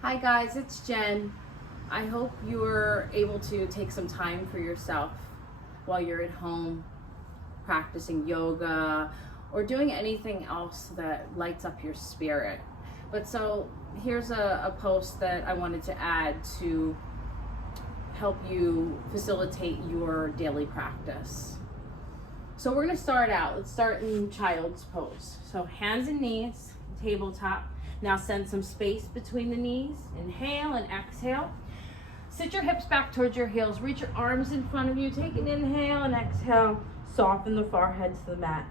Hi guys, it's Jen. I hope you're able to take some time for yourself while you're at home practicing yoga or doing anything else that lights up your spirit. But so here's a post that I wanted to add to help you facilitate your daily practice. So we're going to start out. Let's start in child's pose. So hands and knees, tabletop. Now send some space between the knees. Inhale and exhale. Sit your hips back towards your heels. Reach your arms in front of you. Take an inhale and exhale. Soften the forehead to the mat.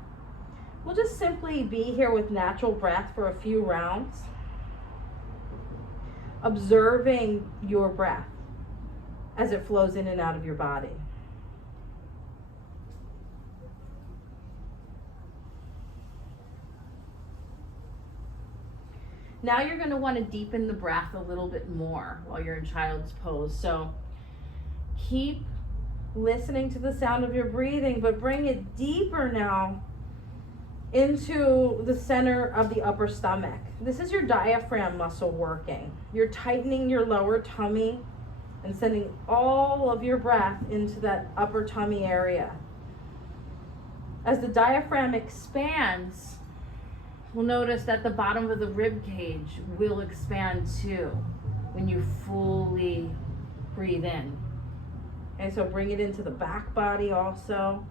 We'll just simply be here with natural breath for a few rounds. Observing your breath as it flows in and out of your body. Now you're going to want to deepen the breath a little bit more while you're in child's pose. So keep listening to the sound of your breathing, but bring it deeper now into the center of the upper stomach. This is your diaphragm muscle working. You're tightening your lower tummy and sending all of your breath into that upper tummy area. As the diaphragm expands, we'll notice that the bottom of the rib cage will expand too when you fully breathe in. Okay, so bring it into the back body also.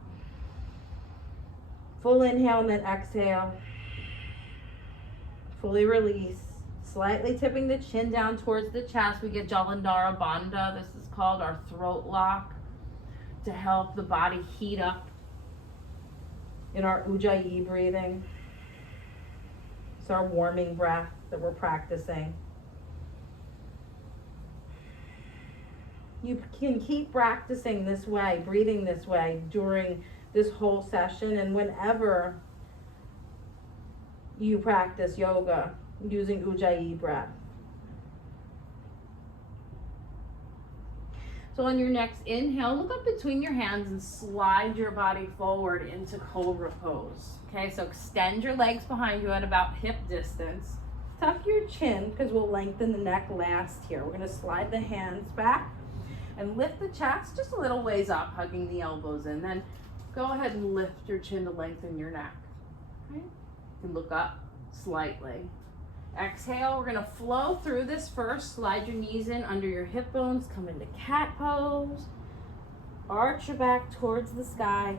Full inhale and then exhale. Fully release. Slightly tipping the chin down towards the chest. We get Jalandhara Bandha. This is called our throat lock to help the body heat up in our Ujjayi breathing. It's our warming breath that we're practicing. You can keep practicing this way, breathing this way during this whole session and whenever you practice yoga using Ujjayi breath. So on your next inhale, look up between your hands and slide your body forward into cobra pose. Okay, so extend your legs behind you at about hip distance. Tuck your chin because we'll lengthen the neck last here. We're going to slide the hands back and lift the chest just a little ways up, hugging the elbows in. Then go ahead and lift your chin to lengthen your neck. Okay? You can look up slightly. Exhale, we're going to flow through this first. Slide your knees in under your hip bones. Come into cat pose. Arch your back towards the sky.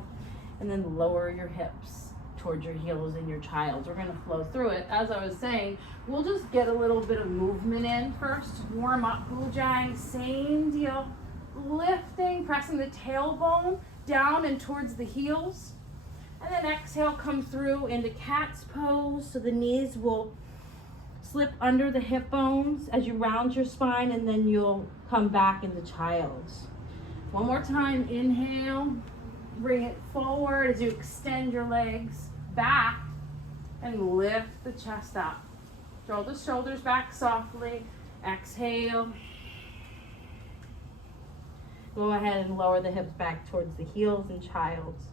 And then lower your hips towards your heels in your child's. We're going to flow through it. As I was saying, we'll just get a little bit of movement in first. Warm up Bujang. Same deal. Lifting, pressing the tailbone down and towards the heels. And then exhale, come through into cat's pose. So the knees will slip under the hip bones as you round your spine, and then you'll come back into child's. One more time, inhale, bring it forward as you extend your legs back and lift the chest up. Draw the shoulders back softly, exhale. Go ahead and lower the hips back towards the heels in child's.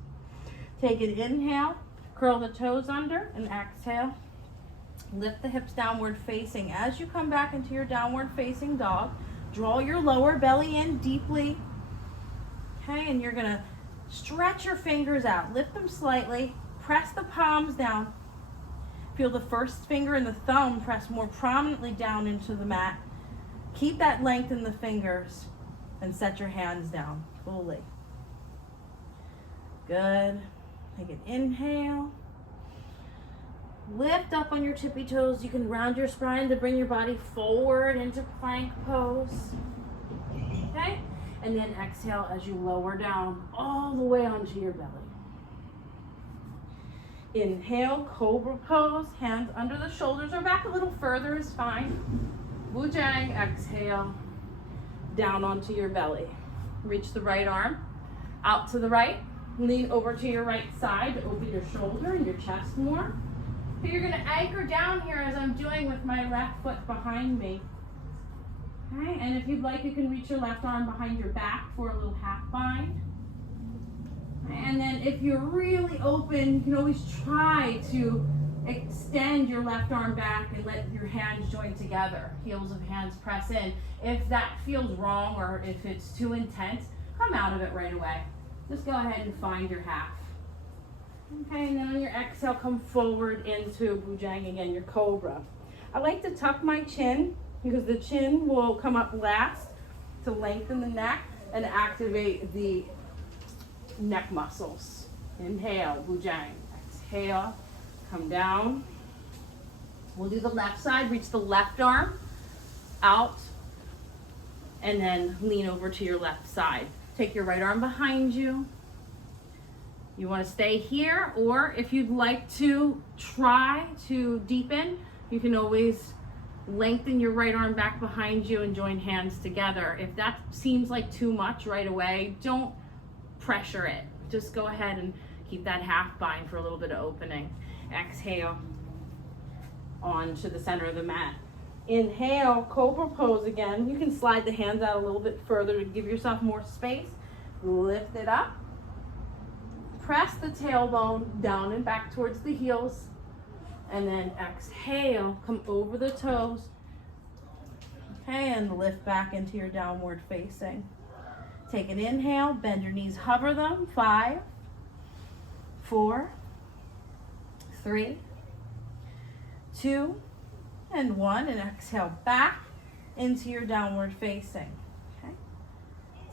Take an inhale, curl the toes under, and exhale. Lift the hips downward facing. As you come back into your downward facing dog, draw your lower belly in deeply. Okay, and you're going to stretch your fingers out. Lift them slightly. Press the palms down. Feel the first finger and the thumb press more prominently down into the mat. Keep that length in the fingers and set your hands down fully. Good. Take an inhale. Lift up on your tippy toes. You can round your spine to bring your body forward into plank pose. Okay? And then exhale as you lower down all the way onto your belly. Inhale, cobra pose. Hands under the shoulders or back a little further is fine. Bujang, exhale. Down onto your belly. Reach the right arm out to the right. Lean over to your right side to open your shoulder and your chest more. So you're going to anchor down here as I'm doing with my left foot behind me. Okay, and if you'd like, you can reach your left arm behind your back for a little half bind. And then if you're really open, you can always try to Extend your left arm back and let your hands join together. Heels of hands press in. If that feels wrong or if it's too intense, come out of it right away. Just go ahead and find your half. Okay, and then on your exhale, come forward into Bujang again, your cobra. I like to tuck my chin because the chin will come up last to lengthen the neck and activate the neck muscles. Inhale, Bujang. Exhale, come down. We'll do the left side, reach the left arm out, and then lean over to your left side. Take your right arm behind you. You want to stay here, or if you'd like to try to deepen, you can always lengthen your right arm back behind you and join hands together. If that seems like too much right away, don't pressure it. Just go ahead and keep that half bind for a little bit of opening. Exhale on to the center of the mat. Inhale, cobra pose again. You can slide the hands out a little bit further to give yourself more space. Lift it up. Press the tailbone down and back towards the heels. And then exhale, come over the toes. Okay, and lift back into your downward facing. Take an inhale, bend your knees, hover them. 5, 4, 3, 2, and 1. And exhale back into your downward facing. Okay.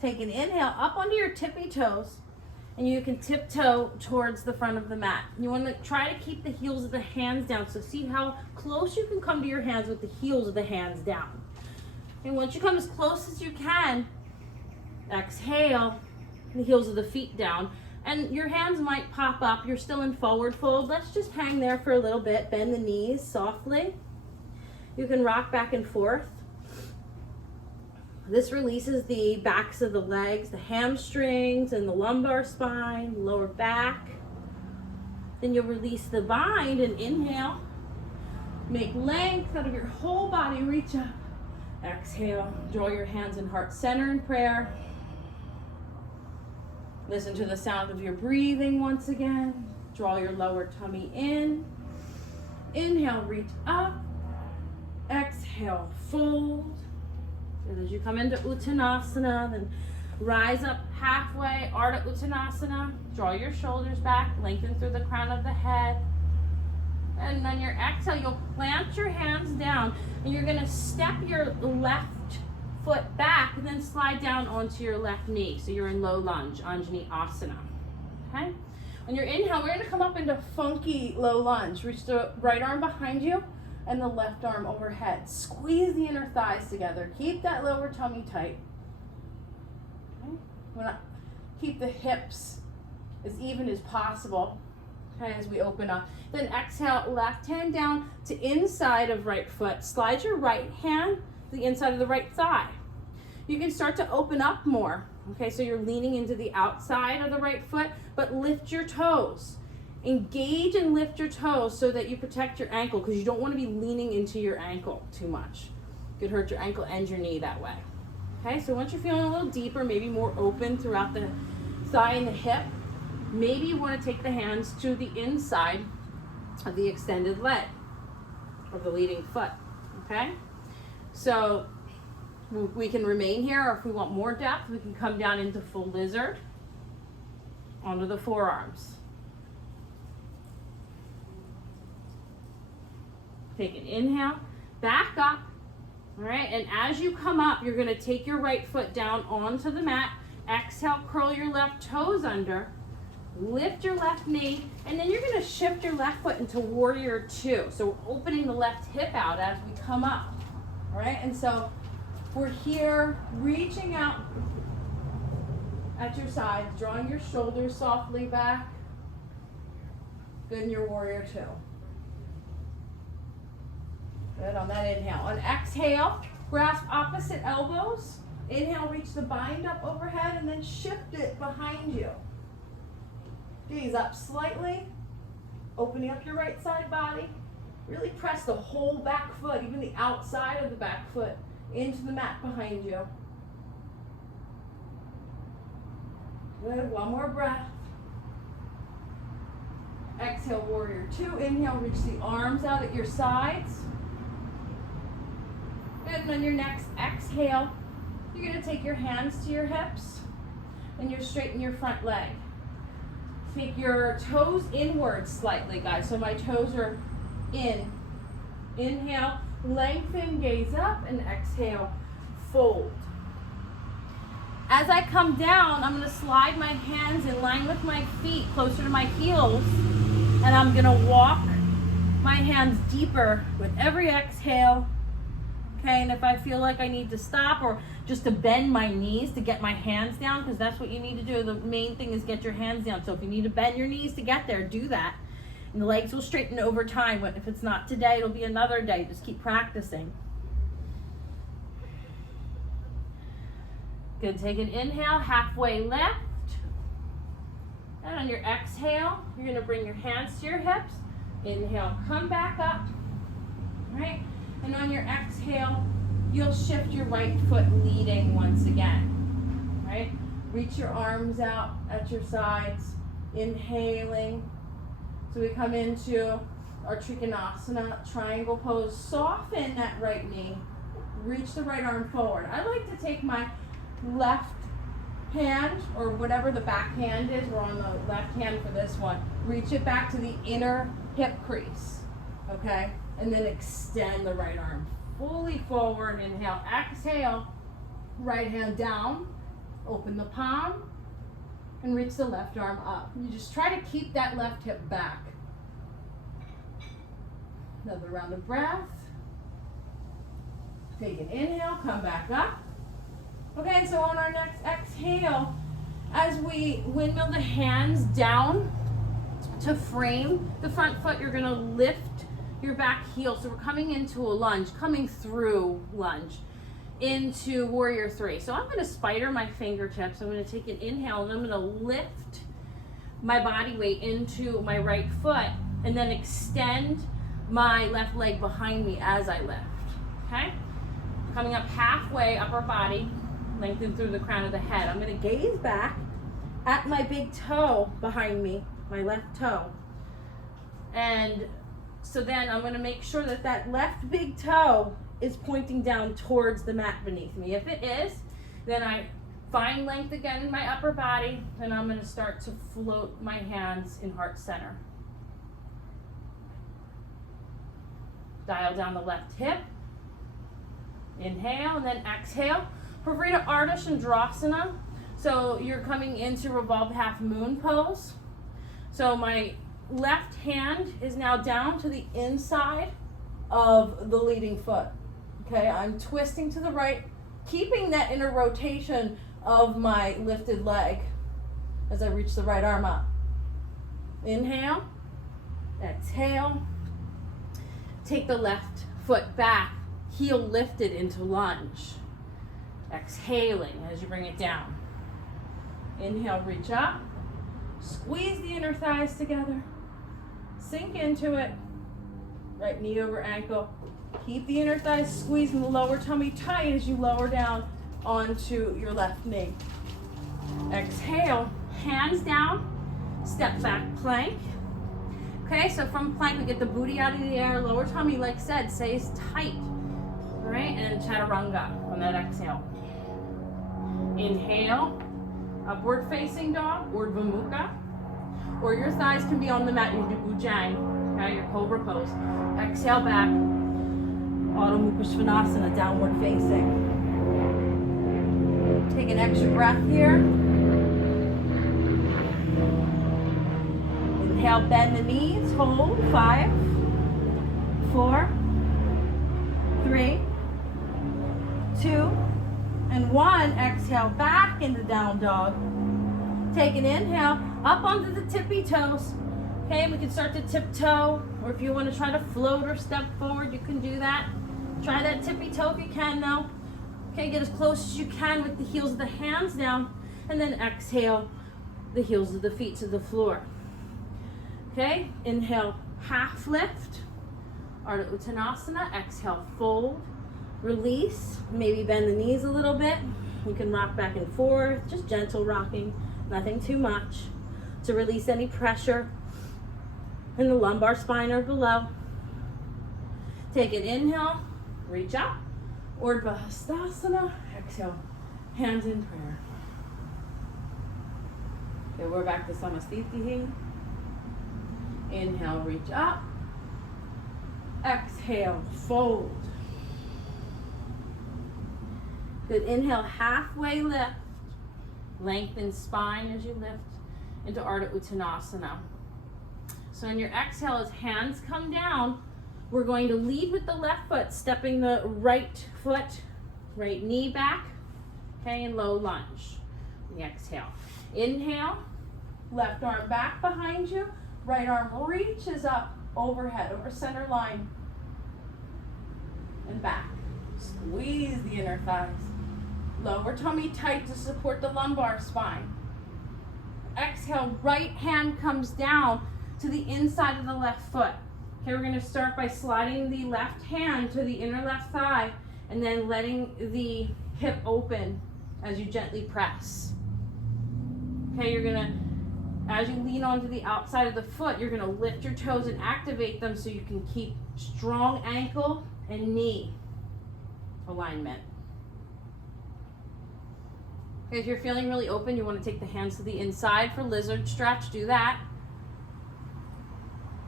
Take an inhale up onto your tippy toes. And you can tiptoe towards the front of the mat. You want to try to keep the heels of the hands down. So see how close you can come to your hands with the heels of the hands down. And once you come as close as you can, exhale, the heels of the feet down. And your hands might pop up. You're still in forward fold. Let's just hang there for a little bit. Bend the knees softly. You can rock back and forth. This releases the backs of the legs, the hamstrings and the lumbar spine, lower back. Then you'll release the bind and inhale. Make length out of your whole body, reach up. Exhale, draw your hands in heart center in prayer. Listen to the sound of your breathing once again. Draw your lower tummy in. Inhale, reach up. Exhale, fold. And as you come into Uttanasana, then rise up halfway, Ardha Uttanasana. Draw your shoulders back, lengthen through the crown of the head. And then your exhale, you'll plant your hands down, and you're gonna step your left foot back and then slide down onto your left knee. So you're in low lunge, Anjani Asana. Okay? On your inhale, we're gonna come up into funky low lunge. Reach the right arm behind you and the left arm overhead. Squeeze the inner thighs together. Keep that lower tummy tight. Okay? We're gonna keep the hips as even as possible. Okay, as we open up. Then exhale, left hand down to inside of right foot. Slide your right hand to the inside of the right thigh. You can start to open up more. Okay, so you're leaning into the outside of the right foot, but lift your toes. Engage and lift your toes so that you protect your ankle, because you don't want to be leaning into your ankle too much. It could hurt your ankle and your knee that way. Okay, so once you're feeling a little deeper, maybe more open throughout the thigh and the hip, maybe you want to take the hands to the inside of the extended leg of the leading foot. Okay, so we can remain here, or if we want more depth, we can come down into full lizard onto the forearms. Take an inhale, back up, all right, and as you come up, you're gonna take your right foot down onto the mat, exhale, curl your left toes under, lift your left knee, and then you're gonna shift your left foot into warrior two. So we're opening the left hip out as we come up, all right, and so we're here reaching out at your sides, drawing your shoulders softly back. Good in your warrior two. Good on that inhale. On exhale, grasp opposite elbows. Inhale, reach the bind up overhead and then shift it behind you. Gaze up slightly, opening up your right side body. Really press the whole back foot, even the outside of the back foot, into the mat behind you. Good, one more breath. Exhale, warrior two. Inhale, reach the arms out at your sides. And on your next exhale, you're going to take your hands to your hips and you straighten your front leg. Take your toes inward slightly, guys. So my toes are in. Inhale, lengthen, gaze up, and exhale, fold. As I come down, I'm going to slide my hands in line with my feet, closer to my heels, and I'm going to walk my hands deeper with every exhale. Okay, and if I feel like I need to stop or just to bend my knees to get my hands down, because that's what you need to do. The main thing is get your hands down. So if you need to bend your knees to get there, do that. And the legs will straighten over time. But if it's not today, it'll be another day. Just keep practicing. Good, take an inhale, halfway lift. And on your exhale, you're gonna bring your hands to your hips. Inhale, come back up, right? And on your exhale, you'll shift your right foot leading once again, right? Reach your arms out at your sides, inhaling. So we come into our Trikonasana, triangle pose. Soften that right knee. Reach the right arm forward. I like to take my left hand, or whatever the back hand is, we're on the left hand for this one. Reach it back to the inner hip crease, okay? And then extend the right arm fully forward. Inhale, exhale, right hand down, open the palm, and reach the left arm up. You just try to keep that left hip back. Another round of breath. Take an inhale, come back up. Okay, so on our next exhale, as we windmill the hands down to frame the front foot, you're gonna lift your back heel. So we're coming into a lunge, coming through lunge into warrior three. So I'm gonna spider my fingertips. I'm gonna take an inhale and I'm gonna lift my body weight into my right foot and then extend my left leg behind me as I lift, okay? Coming up halfway, upper body, lengthen through the crown of the head. I'm gonna gaze back at my big toe behind me, my left toe. And so then I'm gonna make sure that that left big toe is pointing down towards the mat beneath me. If it is, then I find length again in my upper body, and I'm gonna start to float my hands in heart center. Dial down the left hip. Inhale, and then exhale. Pavrita Ardha Chandrasana. So you're coming into revolved half moon pose. So my left hand is now down to the inside of the leading foot. Okay, I'm twisting to the right, keeping that inner rotation of my lifted leg as I reach the right arm up. Inhale, exhale. Take the left foot back, heel lifted into lunge. Exhaling as you bring it down. Inhale, reach up. Squeeze the inner thighs together. Sink into it. Right knee over ankle. Keep the inner thighs squeezed and the lower tummy tight as you lower down onto your left knee. Exhale, hands down, step back plank. Okay, so from plank we get the booty out of the air, lower tummy, like said, stays tight. All right, and chaturanga on that exhale. Inhale, upward facing dog, Urdhva Mukha. Or your thighs can be on the mat, you do bujang, okay, your cobra pose. Exhale back, Adho Mukha Svanasana, downward facing. Take an extra breath here. Inhale, bend the knees, hold, 5, 4, 3, 2, and 1. Exhale, back into down dog. Take an inhale, up onto the tippy toes. Okay, we can start to tiptoe, or if you want to try to float or step forward, you can do that. Try that tippy toe if you can though. Okay, get as close as you can with the heels of the hands down, and then exhale the heels of the feet to the floor. Okay, inhale, half lift, Ardha Uttanasana. Exhale, fold, release, maybe bend the knees a little bit. You can rock back and forth, just gentle rocking, nothing too much to release any pressure. and the lumbar spine or below. Take an inhale, reach up, Urdhva Hastasana. Exhale, hands in prayer. Okay, we're back to Samastitihi. Inhale, reach up. Exhale, fold. Good, inhale, halfway lift. Lengthen spine as you lift into Ardha Uttanasana. So in your exhale, as hands come down, we're going to lead with the left foot, stepping the right foot, right knee back, okay, and low lunge. The exhale. Inhale, left arm back behind you, right arm reaches up overhead, over center line, and back. Squeeze the inner thighs. Lower tummy tight to support the lumbar spine. Exhale, right hand comes down to the inside of the left foot. Okay, we're going to start by sliding the left hand to the inner left thigh and then letting the hip open as you gently press. Okay, you're going to, as you lean onto the outside of the foot, you're going to lift your toes and activate them so you can keep strong ankle and knee alignment. Okay, if you're feeling really open, you want to take the hands to the inside for lizard stretch. Do that.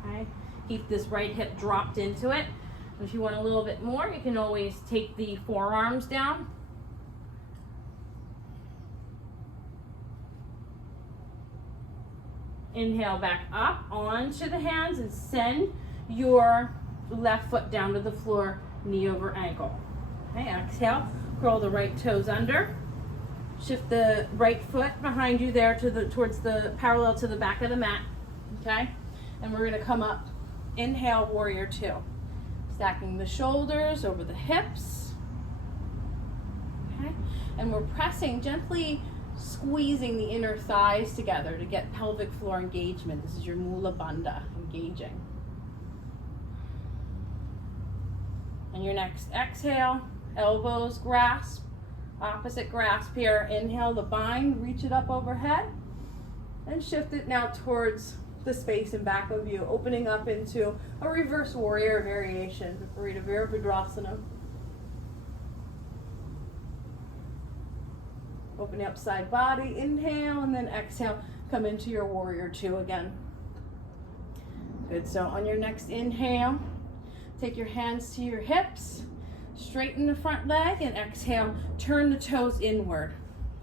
Okay, keep this right hip dropped into it. If you want a little bit more, you can always take the forearms down. Inhale back up onto the hands and send your left foot down to the floor, knee over ankle. Okay, exhale, curl the right toes under. Shift the right foot behind you there to towards the parallel to the back of the mat. Okay, and we're going to come up. Inhale, warrior two. Stacking the shoulders over the hips. Okay, and we're pressing, gently squeezing the inner thighs together to get pelvic floor engagement. This is your Mula Bandha engaging. And your next exhale, elbows grasp. Opposite grasp here. Inhale the bind, reach it up overhead, and shift it now towards the space in back of you, opening up into a reverse warrior variation, Viparita Virabhadrasana. Opening up side body, inhale, and then exhale, come into your warrior two again. Good, so on your next inhale, take your hands to your hips, straighten the front leg, and exhale, turn the toes inward,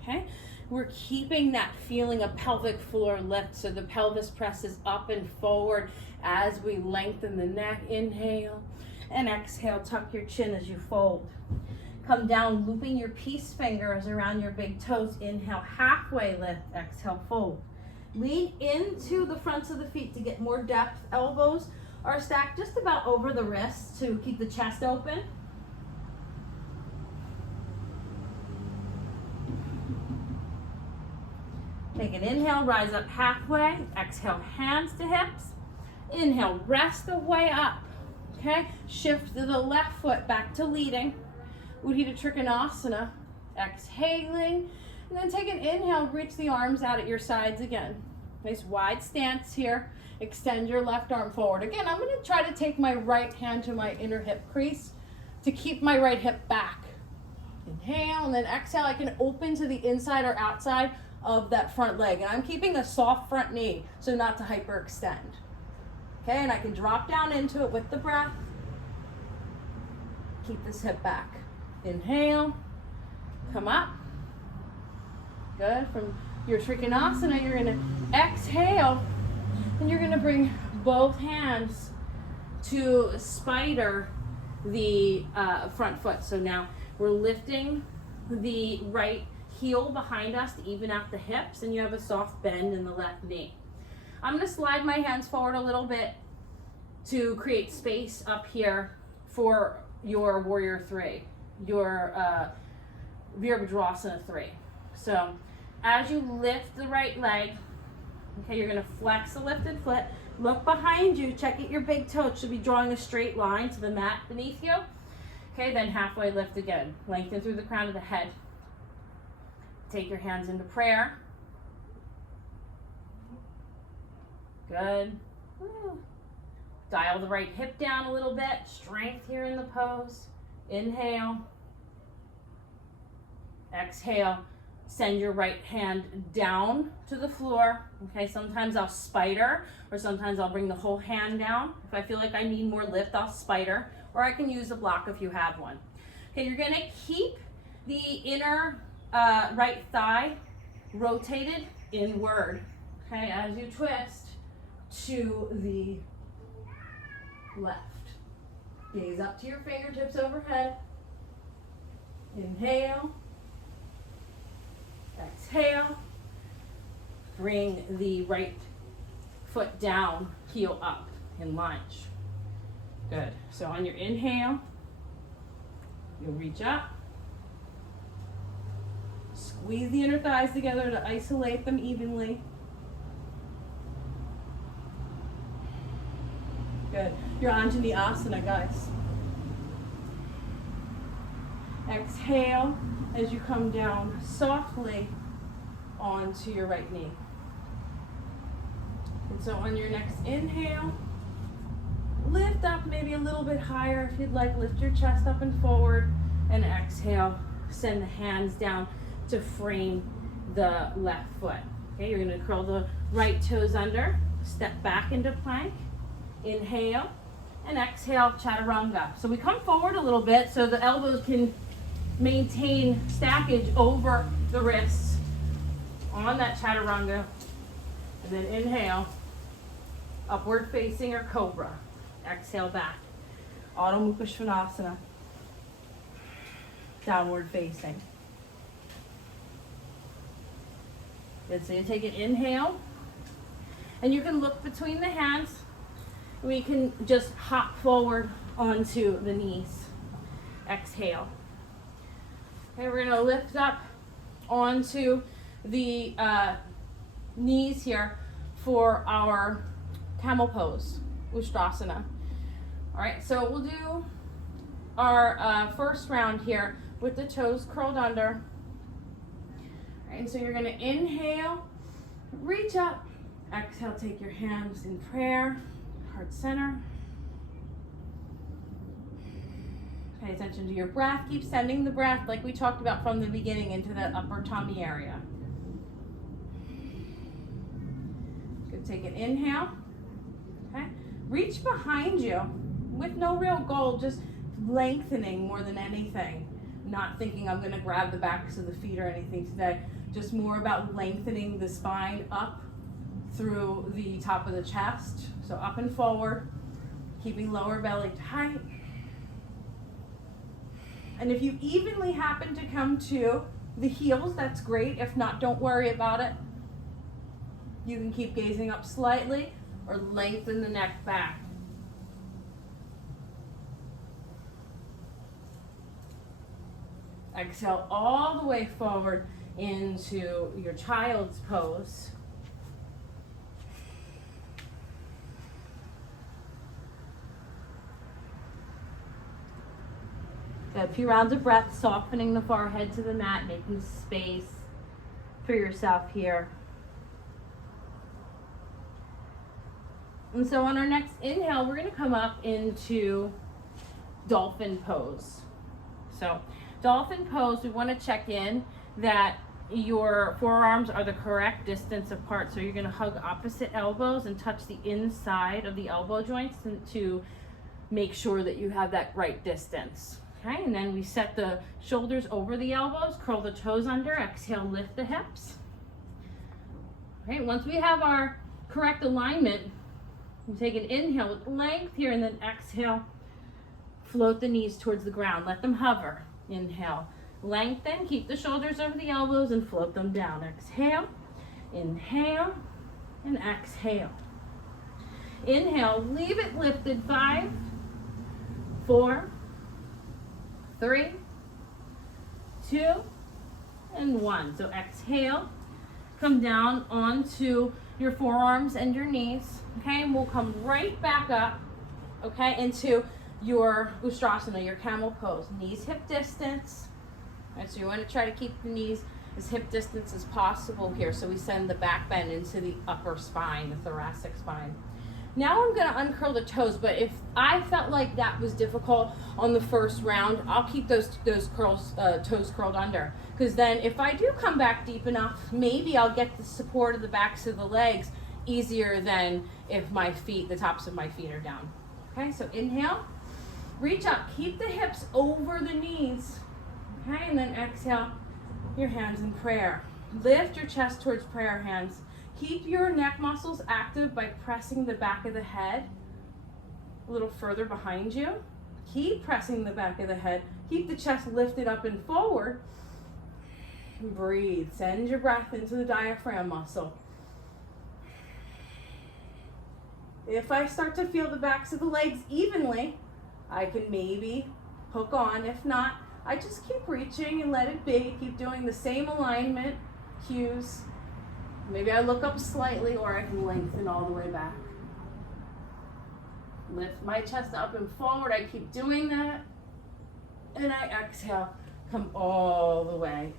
okay? We're keeping that feeling of pelvic floor lift, so the pelvis presses up and forward as we lengthen the neck. Inhale, and exhale, tuck your chin as you fold. Come down, looping your peace fingers around your big toes. Inhale, halfway lift, exhale, fold. Lean into the fronts of the feet to get more depth. Elbows are stacked just about over the wrists to keep the chest open. Take an inhale, rise up halfway. Exhale, hands to hips. Inhale, rest the way up. Okay, shift the left foot back to leading. Uddiyana Trikonasana. Exhaling, and then take an inhale, reach the arms out at your sides again. Nice wide stance here. Extend your left arm forward. Again, I'm going to try to take my right hand to my inner hip crease to keep my right hip back. Inhale, and then exhale. I can open to the inside or outside of that front leg, and I'm keeping a soft front knee so not to hyperextend. Okay, and I can drop down into it with the breath. Keep this hip back. Inhale, come up. Good. From your Trikonasana, you're going to exhale, and you're going to bring both hands to spider the front foot. So now we're lifting the right heel behind us to even out the hips, and you have a soft bend in the left knee. I'm going to slide my hands forward a little bit to create space up here for your warrior three, your Virabhadrasana 3. So as you lift the right leg, okay, you're going to flex the lifted foot, look behind you, check out your big toe. It should be drawing a straight line to the mat beneath you. Okay, then halfway lift again. Lengthen through the crown of the head. Take your hands into prayer. Good. Dial the right hip down a little bit. Strength here in the pose. Inhale. Exhale. Send your right hand down to the floor. Okay, sometimes I'll spider, or sometimes I'll bring the whole hand down. If I feel like I need more lift, I'll spider, or I can use a block if you have one. Okay, you're gonna keep the inner right thigh rotated inward, okay, as you twist to the left. Gaze up to your fingertips overhead. Inhale. Exhale. Bring the right foot down, heel up in lunge. Good. So on your inhale, you'll reach up. Squeeze the inner thighs together to isolate them evenly. Good. You're onto the asana, guys. Exhale as you come down softly onto your right knee. And so on your next inhale, lift up maybe a little bit higher if you'd like. Lift your chest up and forward. And exhale, send the hands down to frame the left foot. Okay, you're going to curl the right toes under, step back into plank. Inhale and exhale, chaturanga. So we come forward a little bit so the elbows can maintain stackage over the wrists on that chaturanga. And then inhale, upward facing or cobra. Exhale back. Adho Mukha Svanasana. Downward facing. Good, so you take an inhale. And you can look between the hands. We can just hop forward onto the knees. Exhale. Okay, we're gonna lift up onto the knees here for our camel pose, Ustrasana. All right, so we'll do our first round here with the toes curled under. All right, and so you're gonna inhale, reach up. Exhale, take your hands in prayer, heart center. Pay attention to your breath. Keep sending the breath like we talked about from the beginning into the upper tummy area. Good, take an inhale. Okay, reach behind you with no real goal, just lengthening more than anything. Not thinking I'm going to grab the backs of the feet or anything today. Just more about lengthening the spine up through the top of the chest. So up and forward, keeping lower belly tight. And if you evenly happen to come to the heels, that's great. If not, don't worry about it. You can keep gazing up slightly or lengthen the neck back. Exhale all the way forward into your child's pose. Got a few rounds of breath, softening the forehead to the mat, making space for yourself here. And so on our next inhale, we're going to come up into dolphin pose. So dolphin pose, we want to check in that your forearms are the correct distance apart. So you're going to hug opposite elbows and touch the inside of the elbow joints to make sure that you have that right distance. Okay, and then we set the shoulders over the elbows, curl the toes under, exhale, lift the hips. Okay, once we have our correct alignment, we take an inhale with length here and then exhale, float the knees towards the ground, let them hover. Inhale, lengthen, keep the shoulders over the elbows and float them down. Exhale, inhale, and exhale. Inhale, leave it lifted, 5, 4, 3, 2, and 1. So exhale, come down onto your forearms and your knees, okay? And we'll come right back up, okay, into your Ustrasana, your camel pose. Knees hip distance. All right, so you want to try to keep the knees as hip distance as possible here. So we send the back bend into the upper spine, the thoracic spine. Now I'm gonna uncurl the toes, but if I felt like that was difficult on the first round, I'll keep those toes curled under. Because then if I do come back deep enough, maybe I'll get the support of the backs of the legs easier than if the tops of my feet are down. Okay, so inhale, reach up, keep the hips over the knees. Okay, and then exhale, your hands in prayer. Lift your chest towards prayer hands. Keep your neck muscles active by pressing the back of the head a little further behind you. Keep pressing the back of the head. Keep the chest lifted up and forward. And breathe. Send your breath into the diaphragm muscle. If I start to feel the backs of the legs evenly, I can maybe hook on. If not, I just keep reaching and let it be. Keep doing the same alignment cues. Maybe I look up slightly, or I can lengthen all the way back. Lift my chest up and forward. I keep doing that. And I exhale, come all the way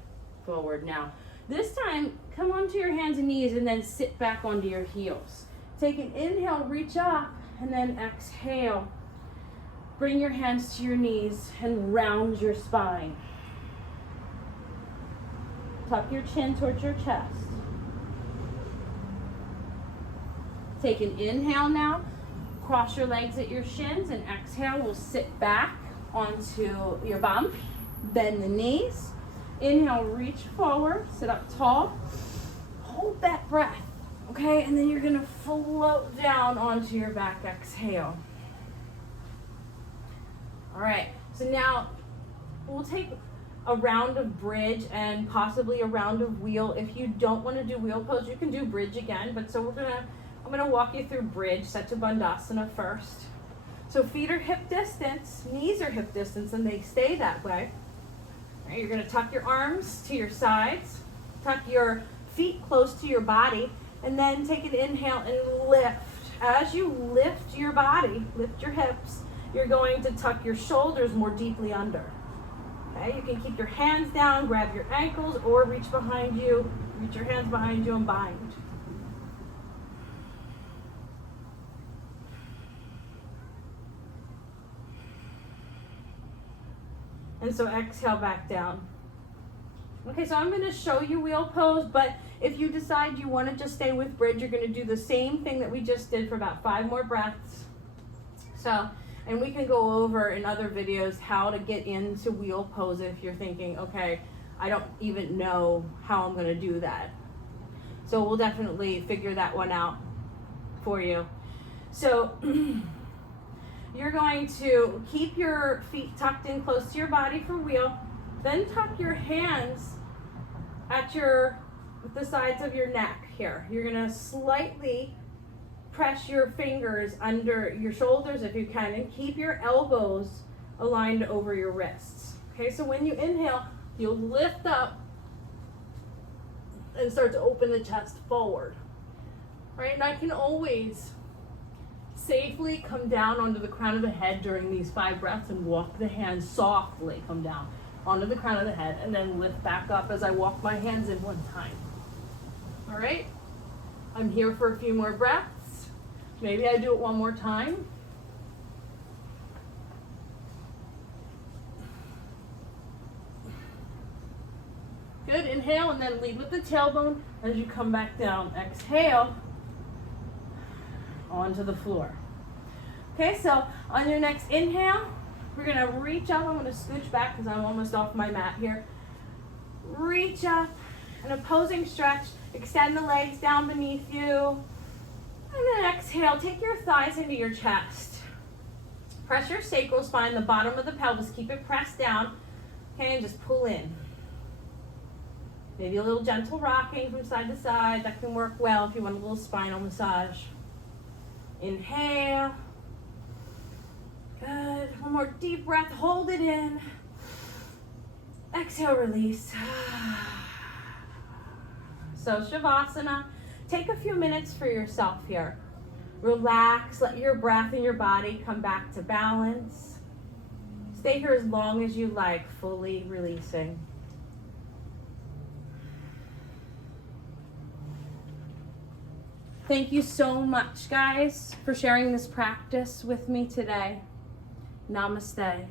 forward. Now, this time, come onto your hands and knees and then sit back onto your heels. Take an inhale, reach up, and then exhale. Bring your hands to your knees and round your spine. Tuck your chin towards your chest. Take an inhale now, cross your legs at your shins, and exhale, we'll sit back onto your bum, bend the knees. Inhale, reach forward, sit up tall, hold that breath, okay? And then you're gonna float down onto your back, exhale. All right, so now we'll take a round of bridge and possibly a round of wheel. If you don't wanna do wheel pose, you can do bridge again, but so I'm gonna walk you through bridge, Satya Bandhasana first. So feet are hip distance, knees are hip distance, and they stay that way. Right, you're gonna tuck your arms to your sides, tuck your feet close to your body, and then take an inhale and lift. As you lift your body, lift your hips, you're going to tuck your shoulders more deeply under. Okay, you can keep your hands down, grab your ankles, or reach behind you, reach your hands behind you and bind. And so exhale back down. Okay, so I'm going to show you wheel pose, but if you decide you want to just stay with bridge, you're going to do the same thing that we just did for about 5 more breaths. So, and we can go over in other videos how to get into wheel pose if you're thinking, okay, I don't even know how I'm going to do that. So we'll definitely figure that one out for you. So you're going to keep your feet tucked in close to your body for wheel, then tuck your hands at the sides of your neck here. You're gonna slightly press your fingers under your shoulders if you can, and keep your elbows aligned over your wrists. Okay, so when you inhale, you'll lift up and start to open the chest forward. Right, and I can always safely come down onto the crown of the head during these 5 breaths and walk the hands softly, come down onto the crown of the head, and then lift back up as I walk my hands in one time. All right, I'm here for a few more breaths. Maybe I do it one more time. Good, inhale, and then lead with the tailbone as you come back down. Exhale, onto the floor. Okay, so on your next inhale, we're gonna reach up. I'm gonna scooch back because I'm almost off my mat here. Reach up, an opposing stretch. Extend the legs down beneath you. And then exhale, take your thighs into your chest. Press your sacral spine, the bottom of the pelvis. Keep it pressed down. Okay, and just pull in. Maybe a little gentle rocking from side to side. That can work well if you want a little spinal massage. Inhale. Good. One more deep breath. Hold it in. Exhale, release. So Shavasana. Take a few minutes for yourself here. Relax. Let your breath and your body come back to balance. Stay here as long as you like, fully releasing. Thank you so much, guys, for sharing this practice with me today. Namaste.